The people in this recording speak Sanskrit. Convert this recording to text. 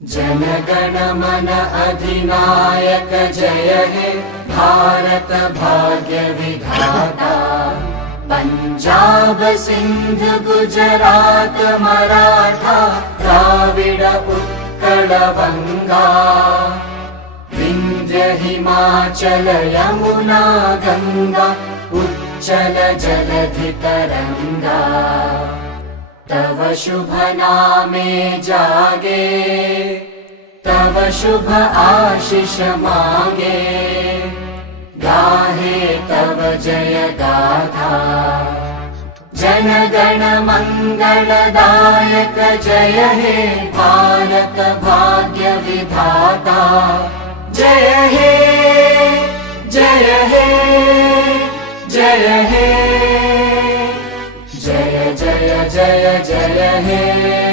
जनगण मन अधिनायक जय हे भारत भाग्य विधाता। पंजाब सिंध गुजरात मराठा द्राविड उत्कल बंगा। विंध्य हिमाचल यमुना गंगा उच्चल जलधि तरंगा। तव शुभ नामे जागे तव शुभ आशीष मांगे। गाहे तव जय गाथा जन गण मंगलदायक जय हे भारत भाग्य विधाता। जय हे जय हे जय हे जय जय जय जय हे।